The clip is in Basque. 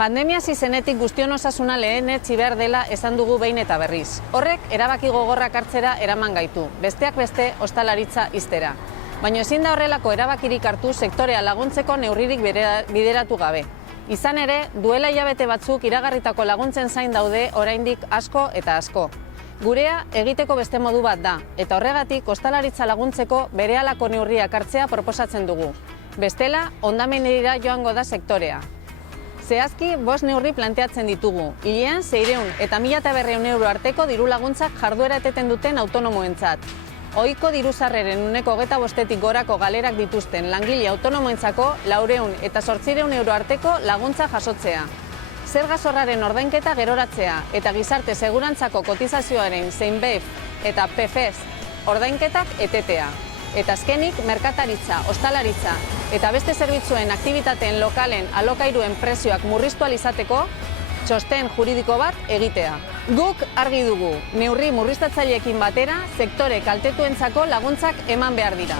Pandemia hasi zenetik guztion osasuna lehenetsi behar dela esan dugu behin eta berriz. Horrek erabaki gogorrak hartzera eraman gaitu, besteak beste ostalaritza ixtera. Baina ezin da horrelako erabakirik hartu sektorea laguntzeko neurririk bideratu gabe. Izan ere, duela hilabete batzuk iragarritako laguntzen zain daude oraindik asko eta asko. Gurea egiteko beste modu bat da, eta horregatik ostalaritza laguntzeko berehalako neurriak hartzea proposatzen dugu. Bestela, hondamenera joango da sektorea. Zehazki, 5 neurri planteatzen ditugu. Hilean 600 eta 1.200 euro arteko diru laguntzak jarduera eteten duten autonomoentzat. Ohiko diru-sarreren 25%tik gorako galerak dituzten langile autonomoentzako 400 eta 800 euro arteko laguntza jasotzea. Zerga zorraren ordainketa geroratzea eta gizarte segurantzako kotizazioaren zein BEF eta PFES ordainketak etetea. Eta azkenik, merkataritza, ostalaritza eta beste zerbitzuen aktibitateen lokalen alokairuen prezioak murriztu ahal izateko txosten juridiko bat egitea. Guk argi dugu, neurri murriztatzaileekin batera sektore kaltetuentzako laguntzak eman behar dira.